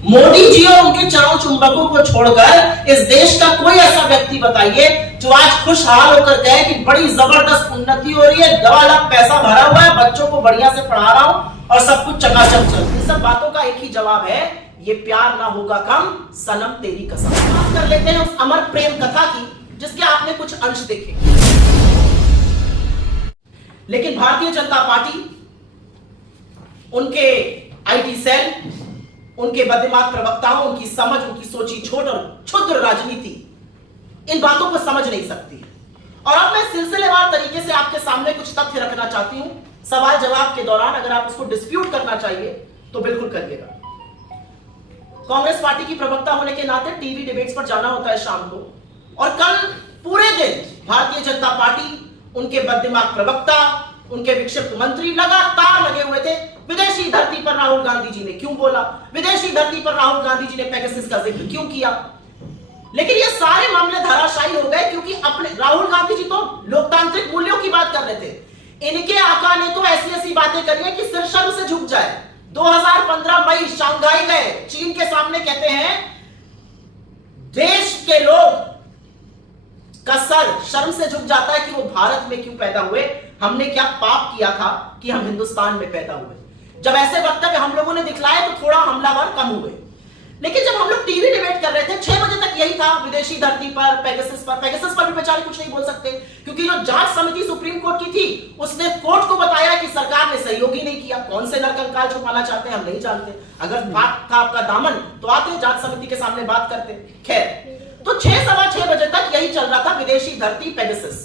मोदी जी और उनके चारों चुंबकों को छोड़कर इस देश का कोई ऐसा व्यक्ति बताइए जो आज खुशहाल होकर कहे कि बड़ी जबरदस्त उन्नति हो रही है, 2 लाख पैसा भरा हुआ है, बच्चों को बढ़िया से पढ़ा रहा हूं और सब कुछ चकाचक चल। इन सब बातों का एक ही जवाब है, ये प्यार ना होगा कम, सनम तेरी कसम। बात कर लेते हैं उस अमर प्रेम कथा की जिसके आपने कुछ अंश देखे। लेकिन भारतीय जनता पार्टी, उनके आईटी सेल, उनके बददिमाग प्रवक्ताओं, उनकी समझ, उनकी सोची छोट और क्षुद्र राजनीति इन बातों को समझ नहीं सकती। और अब मैं सिलसिलेवार तरीके से आपके सामने कुछ तथ्य रखना चाहती हूं। सवाल जवाब के दौरान अगर आप उसको डिस्प्यूट करना चाहिए तो बिल्कुल करिएगा। कांग्रेस पार्टी की प्रवक्ता होने के नाते टीवी डिबेट्स पर जाना होता है शाम को, और कल पूरे दिन भारतीय जनता पार्टी, उनके बददिमाग प्रवक्ता, उनके विक्षिप्त मंत्री लगातार लगे हुए थे। विदेशी धरती पर राहुल गांधी जी ने क्यों बोला, विदेशी धरती पर राहुल गांधी जी ने पेगासस का जिक्र क्यों किया। लेकिन ये सारे मामले धराशायी हो गए क्योंकि अपने राहुल गांधी जी तो लोकतांत्रिक मूल्यों की बात कर रहे थे। इनके आका ने तो ऐसी ऐसी बातें करी है कि सिर शर्म से झुक जाए। 2015 मई शंघाई गए, चीन के सामने कहते हैं देश के लोग का सर शर्म से झुक जाता है कि वो भारत में क्यों पैदा हुए, हमने क्या पाप किया था कि हम हिंदुस्तान में पैदा हुए। जब ऐसे वक्तव्य हम लोगों ने दिखलाए तो थोड़ा हमलावर कम हुए। लेकिन जब हम लोग टीवी डिबेट कर रहे थे 6 बजे तक यही था, विदेशी धरती पर, पेगासस पर भी बेचारे कुछ नहीं बोल सकते क्योंकि जो जांच समिति सुप्रीम कोर्ट की थी उसने कोर्ट को बताया कि सरकार ने सहयोग ही नहीं किया। कौन से नरकंकाल छुपाना चाहते हैं हम नहीं जानते। अगर बात था आपका दामन तो आते जांच समिति के सामने बात करते। खैर, तो 6 सवा 6 बजे तक यही चल रहा था, विदेशी धरती, पेगासस,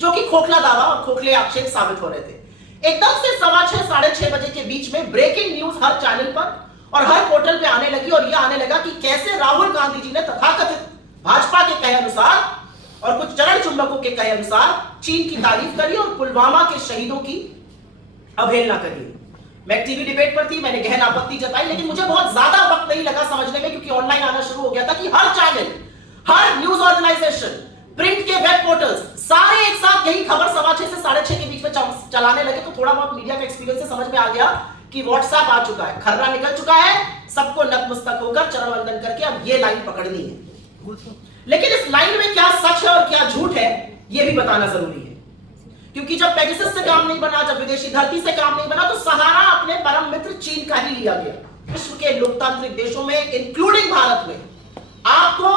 जो कि खोखला दावा और खोखले आक्षेप साबित हो रहे थे। एकदम से 6:15 साढ़े 6 बजे के बीच में ब्रेकिंग न्यूज हर चैनल पर और हर पोर्टल पे आने लगी, और यह आने लगा कि कैसे राहुल गांधी जी ने तथाकथित भाजपा के कहे अनुसार और कुछ चरण चुंबकों के कहे अनुसार चीन की तारीफ करी और पुलवामा के शहीदों की अवहेलना करी। मैं टीवी डिबेट पर थी, मैंने गहन आपत्ति जताई, लेकिन मुझे बहुत ज्यादा वक्त नहीं लगा समझने में क्योंकि ऑनलाइन आना शुरू हो गया था कि हर चैनल, हर न्यूज ऑर्गेनाइजेशन, प्रिंट के वेब पोर्टल्स, सारे एक साथ यही खबर 6:15 से 6:30 के बीच में चलाने लगे। तो थोड़ा बहुत मीडिया के एक्सपीरियंस से समझ में आ गया कि व्हाट्सएप आ चुका है, खर्रा निकल चुका है, सबको नतमस्तक होकर चरण वंदन करके अब ये लाइन पकड़नी है। लेकिन इस लाइन में क्या सच है और क्या झूठ है ये भी बताना जरूरी है, क्योंकि जब पेगासस से काम नहीं बना, जब विदेशी धरती से काम नहीं बना, तो सहारा अपने परम मित्र चीन का ही लिया गया। विश्व के लोकतांत्रिक देशों में इंक्लूडिंग भारत में आपको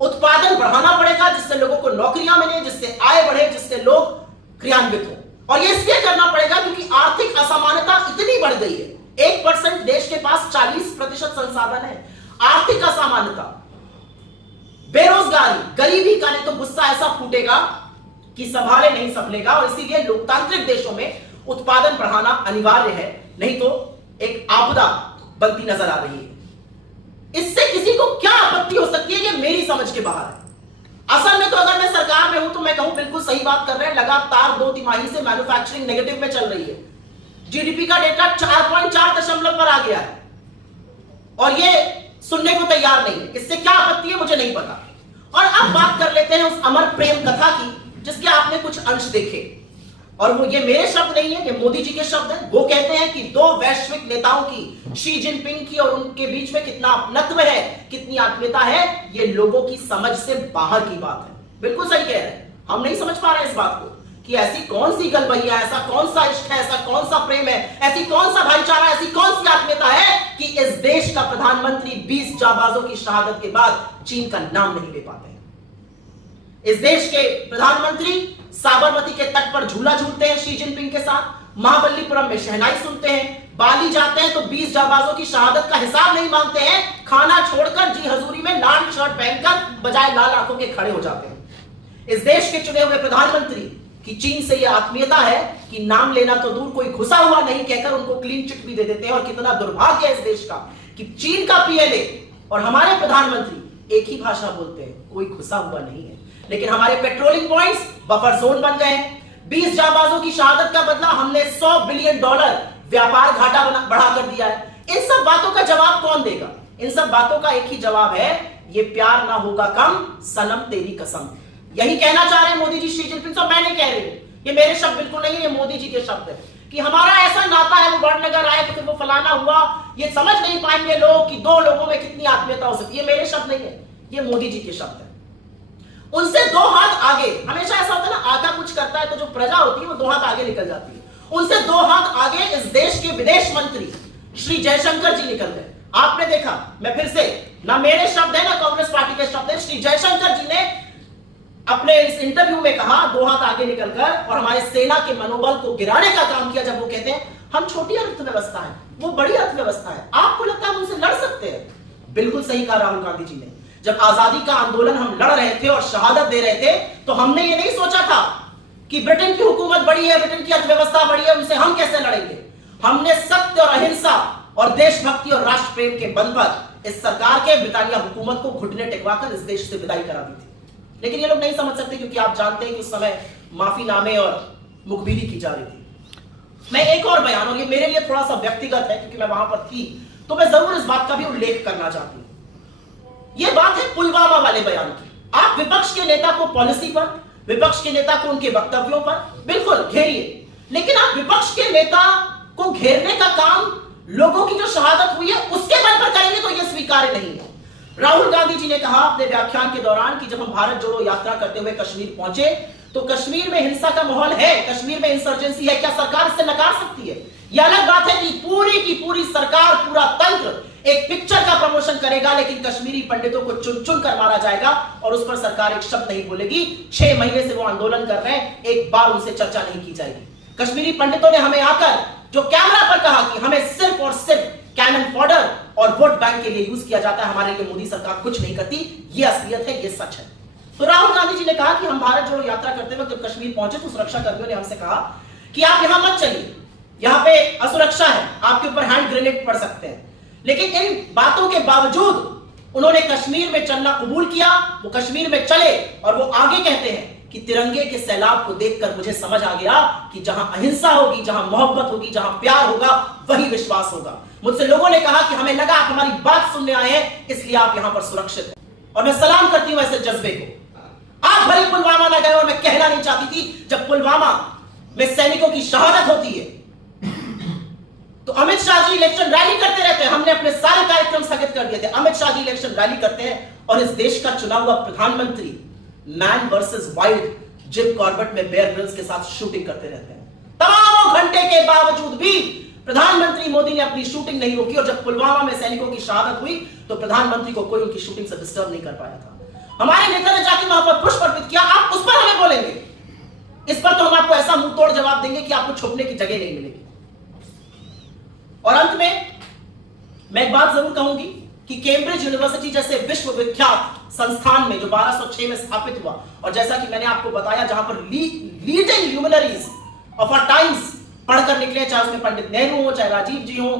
उत्पादन बढ़ाना पड़ेगा जिससे लोगों को नौकरियां मिले, जिससे आय बढ़े, जिससे लोग क्रियान्वित हो। और ये इसलिए करना पड़ेगा क्योंकि आर्थिक असमानता इतनी बढ़ गई है। 1% देश के पास 40% संसाधन है। आर्थिक असमानता, बेरोजगारी, गरीबी का नहीं तो गुस्सा ऐसा फूटेगा कि संभाले नहीं संभलेगा। और इसीलिए लोकतांत्रिक देशों में उत्पादन बढ़ाना अनिवार्य है, नहीं तो एक आपदा बनती नजर आ रही है। इससे किसी को क्या आपत्ति हो सकती है, ये मेरी समझ के बाहर है। असल में तो अगर मैं सरकार में हूं तो मैं कहूं बिल्कुल सही बात कर रहे हैं। लगातार 2 तिमाही से मैन्युफैक्चरिंग नेगेटिव में चल रही है। जीडीपी का डेटा 4.4 दशमलव पर आ गया है और ये सुनने को तैयार नहीं है। इससे क्या आपत्ति है मुझे नहीं पता। और अब बात कर लेते हैं उस अमर प्रेम कथा की जिसके आपने कुछ अंश देखे। और वो ये मेरे शब्द नहीं है, ये मोदी जी के शब्द हैं। वो कहते हैं कि 2 वैश्विक नेताओं की, शी जिनपिंग की और उनके बीच में कितना अपनत्व है, कितनी आत्मीयता है, ये लोगों की समझ से बाहर की बात है। बिल्कुल सही कह रहे हैं, हम नहीं समझ पा रहे हैं इस बात को कि ऐसी कौन सी गलबैया, ऐसा कौन सा इश्क है, ऐसा कौन सा प्रेम है, ऐसी कौन सा भाईचारा, ऐसी कौन सी आत्मीयता है कि इस देश का प्रधानमंत्री 20 जाबाजों की शहादत के बाद चीन का नाम नहीं ले पाते हैं। इस देश के प्रधानमंत्री साबरमती के तट पर झूला झूलते हैं शी जिनपिंग के साथ, महाबलीपुरम में शहनाई सुनते हैं, बाली जाते हैं तो 20 जाबाजों की शहादत का हिसाब नहीं मांगते हैं, खाना छोड़कर जी हजूरी में लाल शर्ट पहनकर बजाय लाल आंखों के खड़े हो जाते हैं। इस देश के चुने हुए प्रधानमंत्री की चीन से यह आत्मीयता है कि नाम लेना तो दूर, कोई घुसा हुआ नहीं कहकर उनको क्लीन चिट भी दे देते हैं। और कितना दुर्भाग्य है इस देश का कि चीन का पीएलए और हमारे प्रधानमंत्री एक ही भाषा बोलते हैं, कोई घुसा हुआ नहीं है। लेकिन हमारे पेट्रोलिंग पॉइंट्स बफर जोन बन गए हैं। 20 जाबाजों की शहादत का बदला हमने $100 बिलियन व्यापार घाटा बढ़ा कर दिया है। इन सब बातों का जवाब कौन देगा? इन सब बातों का एक ही जवाब है, ये प्यार ना होगा कम, सनम तेरी कसम। यही कहना चाह रहे हैं मोदी जी शी जिनपिंग से। मैं नहीं कह रही हूं, ये मेरे शब्द बिल्कुल नहीं है, ये मोदी जी के शब्द है कि हमारा ऐसा नाता है, वो वड़नगर आए तो फिर वो फलाना हुआ, ये समझ नहीं पाएंगे लोग कि दो लोगों में कितनी आत्मीयता हो सकती है। ये मेरे शब्द नहीं है, ये मोदी जी के शब्द है। उनसे दो हाथ आगे, हमेशा ऐसा होता है ना, आका कुछ करता है तो जो प्रजा होती है वो दो हाथ आगे निकल जाती है। उनसे दो हाथ आगे इस देश के विदेश मंत्री श्री जयशंकर जी निकल गए। आपने देखा, मैं फिर से, ना मेरे शब्द है ना कांग्रेस पार्टी के शब्द है, श्री जयशंकर जी ने अपने इस इंटरव्यू में कहा, दो हाथ आगे निकलकर, और हमारे सेना के मनोबल को गिराने का काम किया। जब वो कहते हैं हम छोटी अर्थव्यवस्था है, वो बड़ी अर्थव्यवस्था है, आपको लगता है हम उनसे लड़ सकते हैं? बिल्कुल सही कहा राहुल गांधी जी ने। जब आजादी का आंदोलन हम लड़ रहे थे और शहादत दे रहे थे, तो हमने ये नहीं सोचा था कि ब्रिटेन की हुकूमत बड़ी है, ब्रिटेन की अर्थव्यवस्था बड़ी है, उनसे हम कैसे लड़ेंगे। हमने सत्य और अहिंसा और देशभक्ति और राष्ट्र प्रेम के बल पर इस सरकार के, ब्रिटानिया हुकूमत को घुटने टेकवाकर इस देश से विदाई करा दी थी। लेकिन ये लोग नहीं समझ सकते, क्योंकि आप जानते हैं कि उस समय माफीनामे और मुखबिरी की जा रही थी। मैं एक और बयान, और ये मेरे लिए थोड़ा सा व्यक्तिगत है क्योंकि मैं वहां पर थी, तो मैं जरूर इस बात का भी उल्लेख करना चाहती हूं। यह बात है पुलवामा वाले बयान की। आप विपक्ष के नेता को पॉलिसी पर, विपक्ष के नेता को उनके वक्तव्यों पर बिल्कुल घेरिए, लेकिन आप विपक्ष के नेता को घेरने का काम लोगों की जो शहादत हुई है उसके बल पर करेंगे तो यह स्वीकार्य नहीं है। राहुल गांधी जी ने कहा अपने व्याख्यान के दौरान कि जब हम भारत जोड़ो यात्रा करते हुए कश्मीर पहुंचे तो कश्मीर में हिंसा का माहौल है, कश्मीर में इंसर्जेंसी है, क्या सरकार इससे नकार सकती है? यह अलग बात है कि पूरी की पूरी सरकार, पूरा तंत्र एक पिक्चर का प्रमोशन करेगा, लेकिन कश्मीरी पंडितों को चुन चुन कर मारा जाएगा और उस पर सरकार एक शब्द नहीं बोलेगी। 6 महीने से वो आंदोलन कर रहे हैं, एक बार उनसे चर्चा नहीं की जाएगी। कश्मीरी पंडितों ने हमें आकर जो कैमरा पर कहा कि हमें सिर्फ और सिर्फ कैनन फॉडर और वोट बैंक के लिए यूज किया जाता है, हमारे लिए मोदी सरकार कुछ नहीं करती, ये असलियत है, ये सच है। तो राहुल गांधी जी ने कहा कि हम भारत जोड़ो यात्रा करते वक्त जब कश्मीर पहुंचे तो सुरक्षा कर्मियों ने हमसे कहा कि आप यहां मत चलिए, यहां पे असुरक्षा है, आपके ऊपर हैंड ग्रेनेड पड़ सकते हैं। लेकिन इन बातों के बावजूद उन्होंने कश्मीर में चलना कबूल किया, वो कश्मीर में चले और वो आगे कहते हैं कि तिरंगे के सैलाब को देखकर मुझे समझ आ गया कि जहां अहिंसा होगी, जहां मोहब्बत होगी, जहां प्यार होगा, वही विश्वास होगा। मुझसे लोगों ने कहा कि हमें लगा आप हमारी बात सुनने आए हैं, इसलिए आप यहां पर सुरक्षित हैं, और मैं सलाम करती हूं ऐसे जज्बे को। आप भले पुलवामा ना गए, और मैं कहना नहीं चाहती थी, जब पुलवामा में सैनिकों की शहादत होती है तो अमित शाह जी इलेक्शन रैली करते रहते हैं, हमने अपने सारे कार्यक्रम स्थगित कर दिए थे। अमित शाह जी इलेक्शन रैली करते हैं और इस देश का चुना हुआ प्रधानमंत्री man versus wild Jim Corbett में बेयर ग्रिल्स के साथ शूटिंग करते रहते हैं। तमाम घंटे के बावजूद भी प्रधानमंत्री मोदी ने अपनी शूटिंग नहीं रोकी, और जब पुलवामा में सैनिकों की शहादत हुई तो प्रधानमंत्री को कोई उनकी शूटिंग से डिस्टर्ब नहीं कर पाया था। हमारे नेता ने जाकर वहां पर पुष्प अर्पित किया, आप उस पर हमें बोलेंगे? इस पर तो हम आपको ऐसा मुंह तोड़ जवाब देंगे कि आपको छुपने की जगह नहीं मिलेगी। और अंत में मैं एक बात जरूर कहूंगी कि कैम्ब्रिज यूनिवर्सिटी जैसे विश्वविख्यात संस्थान में जो 1206 में स्थापित हुआ, और जैसा कि मैंने आपको बताया जहां पर leading luminaries of our times पढ़कर निकले, चाहे उसमें पंडित नेहरू हो, चाहे राजीव जी हो,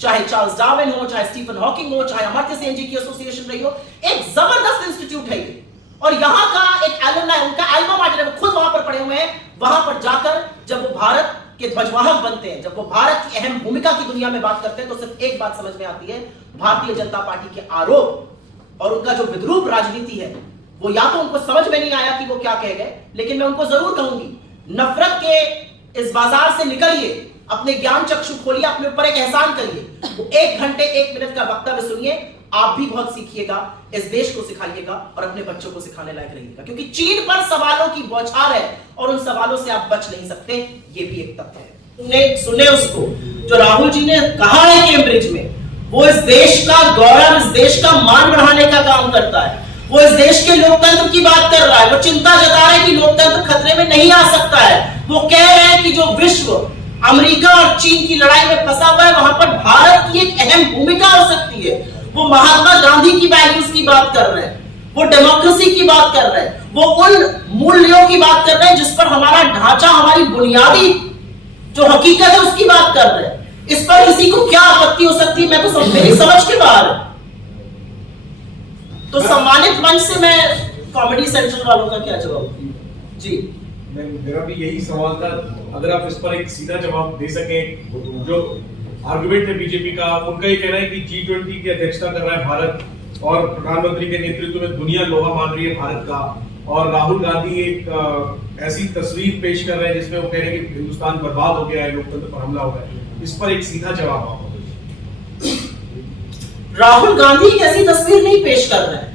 चाहे चार्ल्स डार्विन हो, चाहे स्टीफन हॉकिंग हो, चाहे अमर्त्य सेन जी की एसोसिएशन रही हो, एक जबरदस्त इंस्टीट्यूट है ये। और यहां का एक एलुमनाई, उनका एल्मा माटर है, वो खुद वहां पर पढ़े हुए हैं। वहां पर जाकर जब वो भारत के ध्वजवाहक बनते हैं, जब वो भारत की अहम भूमिका की दुनिया में बात करते हैं, तो सिर्फ एक बात समझ में आती है, भारतीय जनता पार्टी के आरोप और उनका जो विद्रूप राजनीति है, वो या तो उनको समझ में नहीं आया कि वो क्या कह गए, लेकिन मैं उनको जरूर कहूंगी, नफरत के इस बाजार से निकलिए, अपने ज्ञान चक्षु खोलिए, अपने ऊपर एक एहसान करिए, 1 घंटे 1 मिनट का वक्तव्य सुनिए, आप भी बहुत सीखिएगा, इस देश को सिखाइएगा और अपने बच्चों को सिखाने लायक रहिएगा, क्योंकि चीन पर सवालों की बौछार है और उन सवालों से आप बच नहीं सकते, ये भी एक तथ्य है। सुने उसको जो राहुल जी ने कहा है कैम्ब्रिज में, वो इस देश का गौरव, इस देश का मान बढ़ाने का काम करता है, वो इस देश के लोकतंत्र की बात कर रहा है, वो चिंता जता रहा है कि लोकतंत्र खतरे में नहीं आ सकता है, वो कह रहे हैं कि जो विश्व अमेरिका और चीन की लड़ाई में फंसा हुआ है, वहां पर भारत की एक अहम भूमिका हो सकती है। वो महात्मा गांधी की वैल्यूज की बात कर रहे हैं, वो डेमोक्रेसी की बात कर रहे हैं, वो उन मूल्यों की बात कर रहे हैं जिस पर हमारा ढांचा, हमारी बुनियादी जो हकीकत है उसकी बात कर रहे हैं। इस पर किसी को क्या आपत्ति हो सकती है, मैं तो मेरी समझ के बाहर है। तो सम्मानित मंच से मैं कॉमेडी सेंट्रल वालों का क्या जवाब? जी मेरा भी यही सवाल था, अगर आप इस पर एक सीधा जवाब दे सकें। जो आर्गुमेंट है बीजेपी का, उनका ये कहना है कि G20 की अध्यक्षता कर रहा है भारत और प्रधानमंत्री के नेतृत्व में दुनिया लोहा मान रही है भारत का, और राहुल गांधी एक ऐसी तस्वीर पेश कर रहे हैं जिसमें वो कह रहे हैं कि हिंदुस्तान बर्बाद हो गया है, लोकतंत्र पर हमला हो गया है। इस पर एक सीधा जवाब आपको। राहुल गांधी एक ऐसी तस्वीर नहीं पेश कर रहे हैं।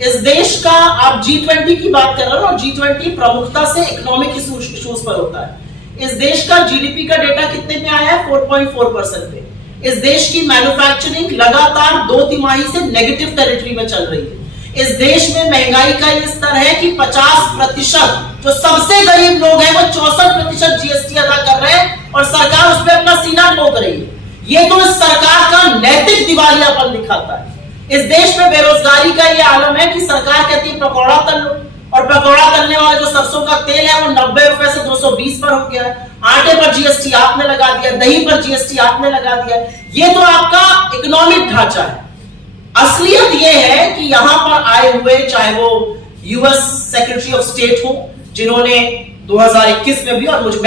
इस देश का आप G20 की बात कर रहे हो और G20 प्रमुखता से इकोनॉमिक इश्यूज पर होता है। इस देश का जीडीपी का डेटा कितने पे आया है? 4.4% पे। इस देश की मैन्युफैक्चरिंग लगातार 2 तिमाही से नेगेटिव टेरिटरी में चल रही है। इस देश में महंगाई का ये स्तर है कि 50%, जो सबसे गरीब लोग हैं वो 64% जीएसटी अदा कर रहे हैं और सरकार उस पर अपना सीना ठोक रही है। ये तो इस सरकार का नैतिक दिवालियापन दिखाता है। इस देश में बेरोजगारी का ये आलम है कि सरकार कहती है पकौड़ा तल लो, और पकौड़ा तलने वाला जो सरसों का तेल है वो 90 रुपए से 220 पर हो गया है। आटे पर जीएसटी आपने लगा दिया, दही पर जीएसटी आपने लगा दिया। ये तो आपका इकोनॉमिक ढांचा है। असलियत ये है कि यहां पर आए हुए, चाहे वो यूएस सेक्रेटरी ऑफ स्टेट हो, जिन्होंने 2021 में भी, और मुझे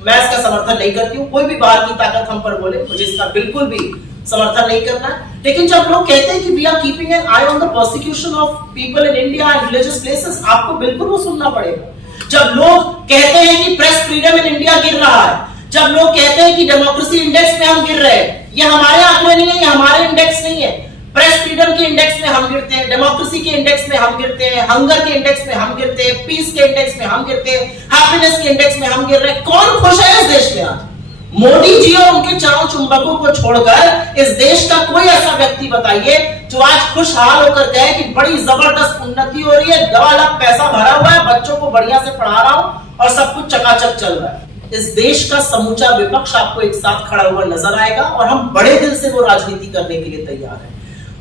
मैं इसका समर्थन नहीं करती हूं, कोई भी बाहर की ताकत हम पर बोले, मुझे इसका बिल्कुल भी समर्थन नहीं करना है। लेकिन जब लोग कहते हैं कि we are keeping an eye on the persecution of people in India and religious places, आपको बिल्कुल वो सुनना पड़ेगा। जब लोग कहते हैं कि प्रेस फ्रीडम इन इंडिया गिर रहा है, जब लोग कहते हैं कि डेमोक्रेसी इंडेक्स में हम गिर रहे हैं, ये हमारे आंकड़े नहीं है, ये हमारे इंडेक्स नहीं है। प्रेस फ्रीडम के इंडेक्स में हम गिरते हैं, डेमोक्रेसी के इंडेक्स में हम गिरते हैं, हंगर के इंडेक्स में हम गिरते हैं, पीस के इंडेक्स में हम गिरते हैं, हैप्पीनेस के इंडेक्स में हम गिर रहे हैं। कौन खुश है इस देश में आज? मोदी जी और उनके चरण चुंबकों को छोड़कर इस देश का कोई ऐसा व्यक्ति बताइए जो आज खुशहाल होकर कहे कि बड़ी जबरदस्त उन्नति हो रही है, 2 लाख पैसा भरा हुआ है, बच्चों को बढ़िया से पढ़ा रहा हूं और सब कुछ चकाचक चल रहा है। इस देश का समूचा विपक्ष आपको एक साथ खड़ा हुआ नजर आएगा और हम बड़े दिल से वो राजनीति करने के लिए तैयार हैं।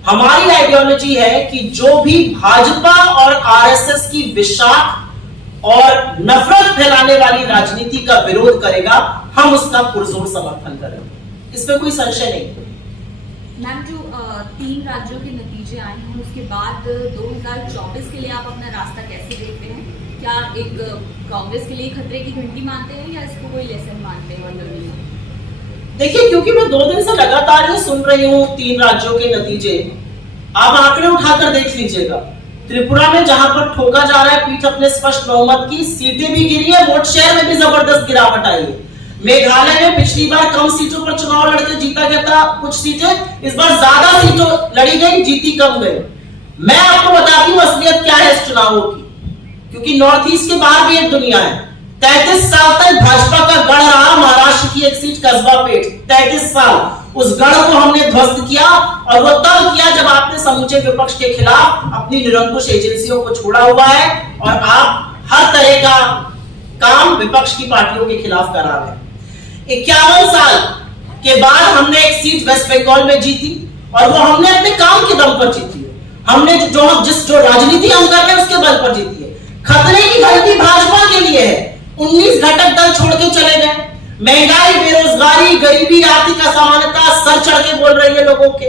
हमारी आइडियोलॉजी है कि जो भी भाजपा और आरएसएस की विषाक्त और नफरत फैलाने वाली राजनीति का विरोध करेगा, हम उसका पुरजोर समर्थन करेंगे। इसमें कोई संशय नहीं। मैम, जो 3 राज्यों के नतीजे आए हैं उसके बाद 2024 के लिए आप अपना रास्ता कैसे देखते हैं? क्या एक कांग्रेस के लिए खतरे की घंटी मानते हैं या इसको कोई लेसन मानते हैं? देखिए, क्योंकि मैं 2 दिन से लगातार ये सुन रही हूँ 3 राज्यों के नतीजे, आप आंकड़े उठाकर देख लीजिएगा। त्रिपुरा में जहां पर ठोका जा रहा है पीठ अपने स्पष्ट बहुमत की, सीटें भी गिरी है, वोट शेयर में भी जबरदस्त गिरावट आई है। मेघालय में पिछली बार कम सीटों पर चुनाव लड़के जीता गया था कुछ सीटें, इस बार ज्यादा सीटों लड़ी गई, जीती कम गई। मैं आपको बताती हूँ असलियत क्या है इस चुनावों की, क्योंकि नॉर्थ ईस्ट के बाहर भी एक दुनिया है। 33 साल तक भाजपा का गढ़ रहा महाराष्ट्र की एक सीट कसबा पेट, 33 साल उस गढ़ को हमने ध्वस्त किया, और वो तब किया जब आपने समूचे विपक्ष के खिलाफ अपनी निरंकुश एजेंसियों को छोड़ा हुआ है और आप हर तरह का काम विपक्ष की पार्टियों के खिलाफ करा रहे हैं। 51 साल के बाद हमने एक सीट वेस्ट बंगाल में जीती, और वो हमने अपने काम के दम पर जीती है। हमने जो राजनीति हम कर रहे हैं उसके बल पर जीती है। खतरे की घंटी भाजपा के लिए है। 19 घटक दल छोड़ के चले गए। महंगाई, बेरोजगारी, गरीबी, आर्थिक असमानता सर चढ़ के बोल रही है लोगों के।